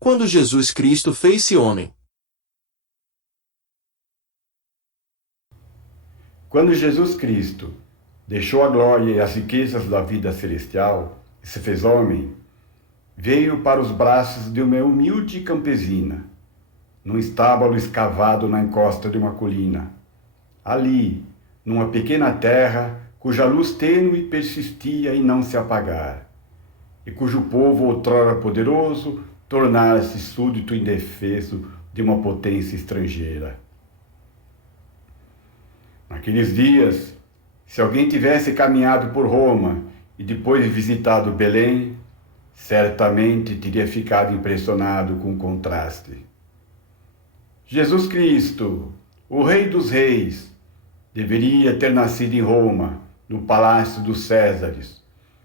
quando Jesus Cristo fez-se homem. Quando Jesus Cristo deixou a glória e as riquezas da vida celestial e se fez homem, veio para os braços de uma humilde campesina, num estábulo escavado na encosta de uma colina. Ali, numa pequena terra, cuja luz tênue persistia em não se apagar, e cujo povo outrora poderoso tornara-se súdito indefeso de uma potência estrangeira. Naqueles dias, se alguém tivesse caminhado por Roma e depois visitado Belém, certamente teria ficado impressionado com o contraste. Jesus Cristo, o Rei dos Reis, deveria ter nascido em Roma, no Palácio dos Césares,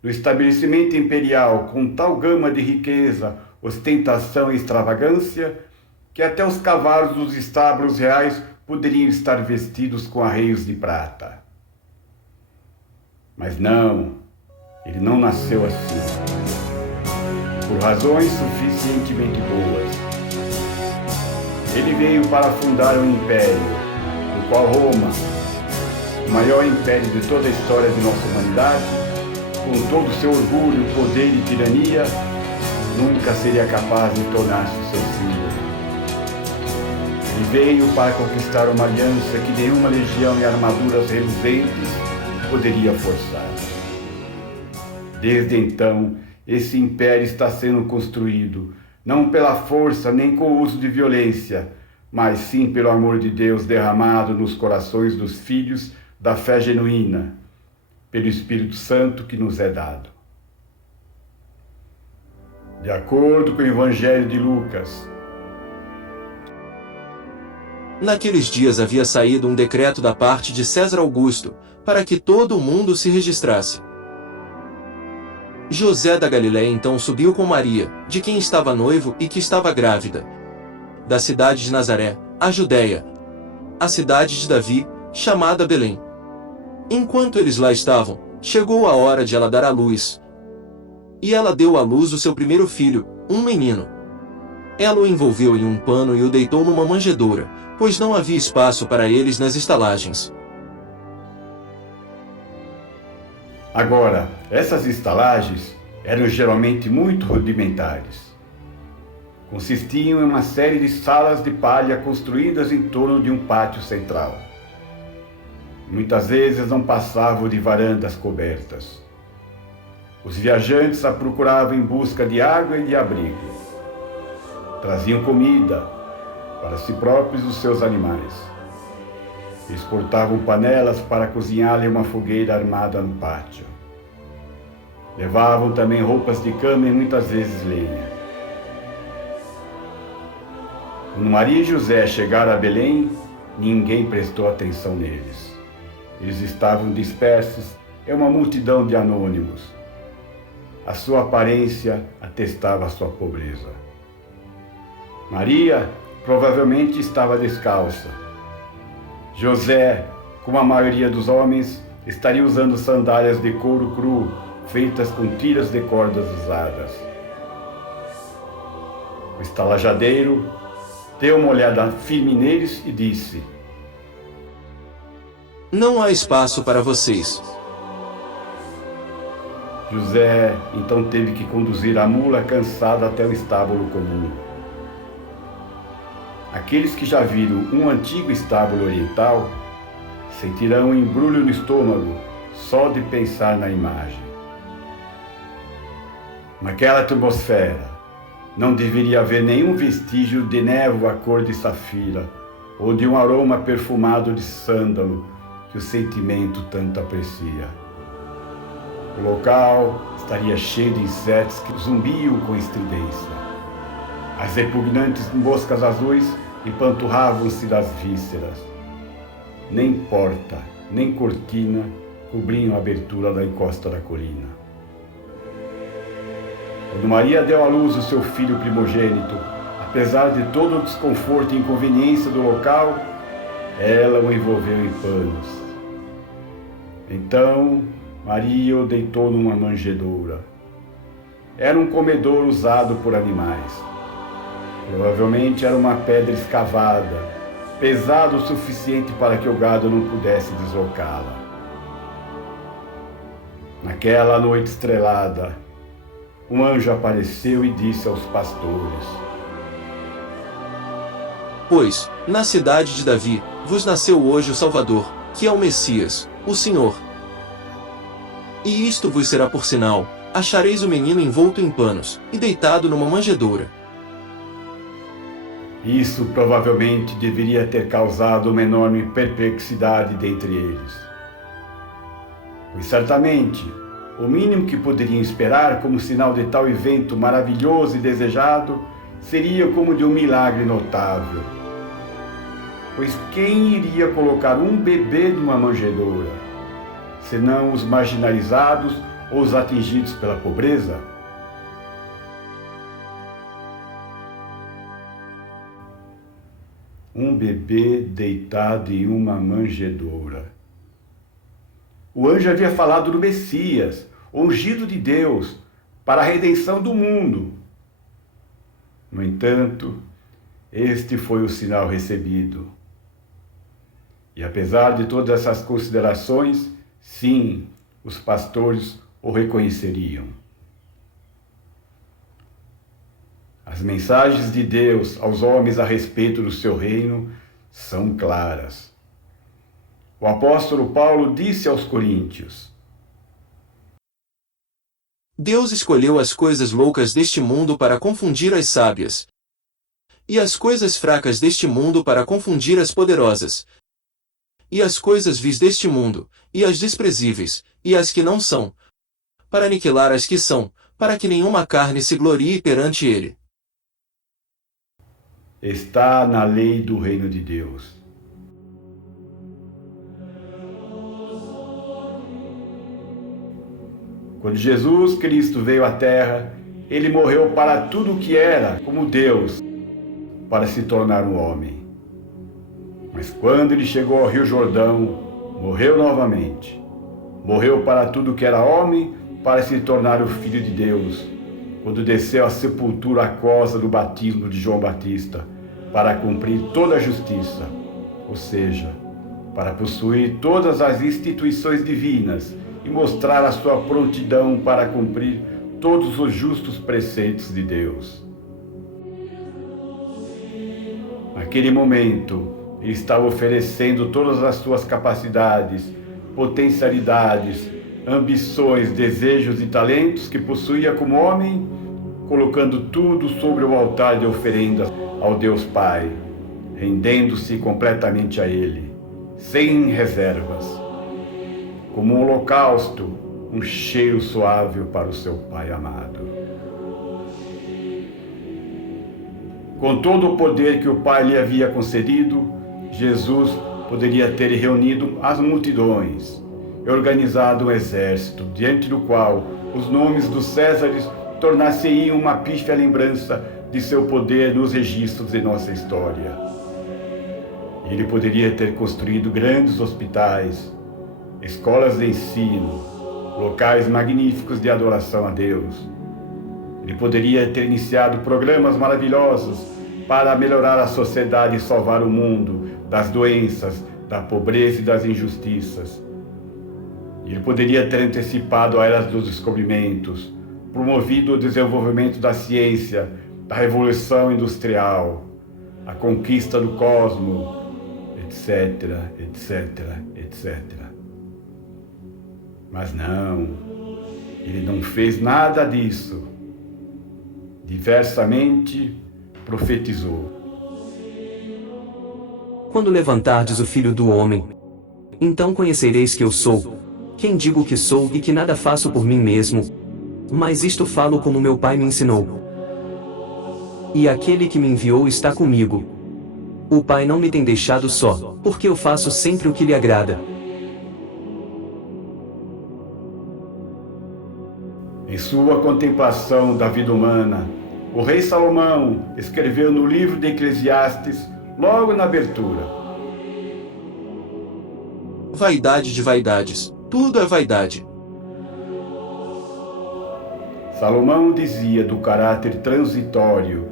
no estabelecimento imperial com tal gama de riqueza, ostentação e extravagância, que até os cavalos dos estábulos reais poderiam estar vestidos com arreios de prata. Mas não, ele não nasceu assim, por razões suficientemente boas. Ele veio para fundar um império, no qual Roma, o maior império de toda a história de nossa humanidade, com todo o seu orgulho, poder e tirania, nunca seria capaz de tornar-se seu símbolo. Ele veio para conquistar uma aliança que nenhuma legião e armaduras reluzentes poderia forçar. Desde então, esse império está sendo construído, não pela força nem com o uso de violência, mas sim pelo amor de Deus derramado nos corações dos filhos da fé genuína, pelo Espírito Santo que nos é dado. De acordo com o Evangelho de Lucas, naqueles dias havia saído um decreto da parte de César Augusto, para que todo o mundo se registrasse. José da Galiléia então subiu com Maria, de quem estava noivo e que estava grávida, da cidade de Nazaré, a Judéia, a cidade de Davi, chamada Belém. Enquanto eles lá estavam, chegou a hora de ela dar à luz. E ela deu à luz o seu primeiro filho, um menino. Ela o envolveu em um pano e o deitou numa manjedoura, pois não havia espaço para eles nas estalagens. Agora, essas estalagens eram geralmente muito rudimentares. Consistiam em uma série de salas de palha construídas em torno de um pátio central. Muitas vezes não passavam de varandas cobertas. Os viajantes a procuravam em busca de água e de abrigo. Traziam comida para si próprios e os seus animais. Exportavam panelas para cozinhar em uma fogueira armada no pátio. Levavam também roupas de cama e muitas vezes lenha. Quando Maria e José chegaram a Belém, ninguém prestou atenção neles. Eles estavam dispersos em uma multidão de anônimos. A sua aparência atestava a sua pobreza. Maria provavelmente estava descalça. José, como a maioria dos homens, estaria usando sandálias de couro cru, feitas com tiras de cordas usadas. O estalajadeiro deu uma olhada firme neles e disse: Não há espaço para vocês. José então teve que conduzir a mula cansada até o estábulo comum. Aqueles que já viram um antigo estábulo oriental sentirão um embrulho no estômago só de pensar na imagem. Naquela atmosfera não deveria haver nenhum vestígio de névoa cor de safira ou de um aroma perfumado de sândalo que o sentimento tanto aprecia. O local estaria cheio de insetos que zumbiam com estridência. As repugnantes moscas azuis empanturravam-se das vísceras. Nem porta, nem cortina cobriam a abertura da encosta da colina. Quando Maria deu à luz o seu filho primogênito, apesar de todo o desconforto e inconveniência do local, ela o envolveu em panos. Então, Maria o deitou numa manjedoura. Era um comedor usado por animais. Provavelmente era uma pedra escavada, pesada o suficiente para que o gado não pudesse deslocá-la. Naquela noite estrelada, um anjo apareceu e disse aos pastores: Pois, na cidade de Davi, vos nasceu hoje o Salvador, que é o Messias, o Senhor. E isto vos será por sinal: achareis o menino envolto em panos, e deitado numa manjedoura. Isso provavelmente deveria ter causado uma enorme perplexidade dentre eles. Pois certamente, o mínimo que poderiam esperar como sinal de tal evento maravilhoso e desejado seria como de um milagre notável. Pois quem iria colocar um bebê numa manjedoura, senão os marginalizados ou os atingidos pela pobreza? Um bebê deitado em uma manjedoura. O anjo havia falado do Messias, ungido de Deus, para a redenção do mundo. No entanto, este foi o sinal recebido. E apesar de todas essas considerações, sim, os pastores o reconheceriam. As mensagens de Deus aos homens a respeito do seu reino são claras. O apóstolo Paulo disse aos Coríntios: Deus escolheu as coisas loucas deste mundo para confundir as sábias, e as coisas fracas deste mundo para confundir as poderosas, e as coisas vis deste mundo, e as desprezíveis, e as que não são, para aniquilar as que são, para que nenhuma carne se glorie perante ele. Está na lei do reino de Deus. Quando Jesus Cristo veio à Terra, ele morreu para tudo o que era, como Deus, para se tornar um homem. Mas quando ele chegou ao Rio Jordão, morreu novamente. Morreu para tudo o que era homem, para se tornar o Filho de Deus, quando desceu à sepultura aquosa do batismo de João Batista, para cumprir toda a justiça, ou seja, para possuir todas as instituições divinas e mostrar a sua prontidão para cumprir todos os justos preceitos de Deus. Naquele momento, ele estava oferecendo todas as suas capacidades, potencialidades, ambições, desejos e talentos que possuía como homem, colocando tudo sobre o altar de oferendas ao Deus Pai, rendendo-se completamente a Ele, sem reservas, como um holocausto, um cheiro suave para o seu Pai amado. Com todo o poder que o Pai lhe havia concedido, Jesus poderia ter reunido as multidões e organizado um exército, diante do qual os nomes dos Césares tornar-se-iam uma pífia lembrança de seu poder nos registros de nossa história. Ele poderia ter construído grandes hospitais, escolas de ensino, locais magníficos de adoração a Deus. Ele poderia ter iniciado programas maravilhosos para melhorar a sociedade e salvar o mundo das doenças, da pobreza e das injustiças. Ele poderia ter antecipado a era dos descobrimentos, promovido o desenvolvimento da ciência, da revolução industrial, a conquista do cosmos, etc, etc, etc. Mas não, ele não fez nada disso. Diversamente, profetizou: Quando levantardes o Filho do Homem, então conhecereis que eu sou, quem digo que sou e que nada faço por mim mesmo, mas isto falo como meu Pai me ensinou. E aquele que me enviou está comigo. O Pai não me tem deixado só, porque eu faço sempre o que lhe agrada. Em sua contemplação da vida humana, o rei Salomão escreveu no livro de Eclesiastes, logo na abertura: Vaidade de vaidades, tudo é vaidade. Salomão dizia do caráter transitório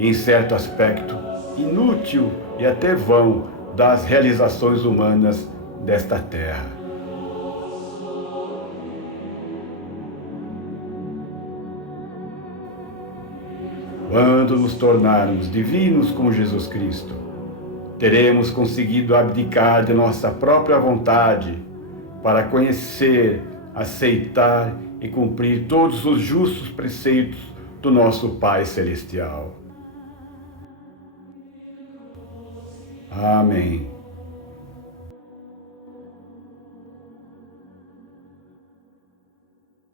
e, em certo aspecto, inútil e até vão das realizações humanas desta terra. Quando nos tornarmos divinos como Jesus Cristo, teremos conseguido abdicar de nossa própria vontade para conhecer, aceitar e cumprir todos os justos preceitos do nosso Pai Celestial. Amém.